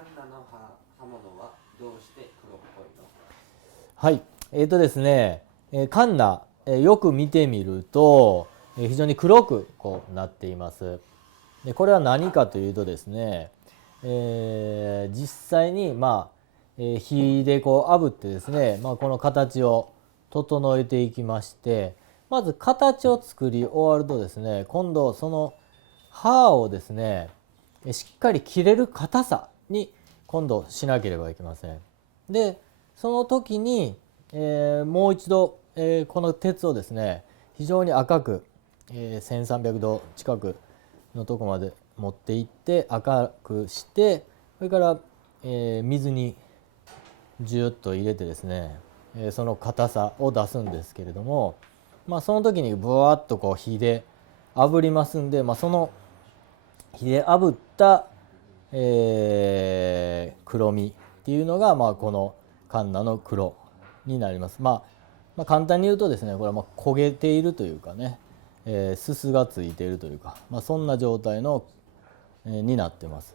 カンナの刃物はどうして黒っぽいの？はい、ですね、カンナ、よく見てみると、非常に黒くこうなっています。でこれは何かというとですね、実際に、火でこう炙ってですね、この形を整えていきまして、まず形を作り終わるとですね、今度その刃をですねしっかり切れる硬さに今度しなければいけません。でその時に、もう一度、この鉄をですね非常に赤く、1300度近くのとこまで持っていって赤くして、それから、水にジュッと入れてですね、その硬さを出すんですけれども、その時にブワッとこう火で炙りますんで、その火で炙った、黒みっていうのが、このカンナの黒になります。簡単に言うとですね、これは焦げているというかね、すすがついているというか、そんな状態の、になってます。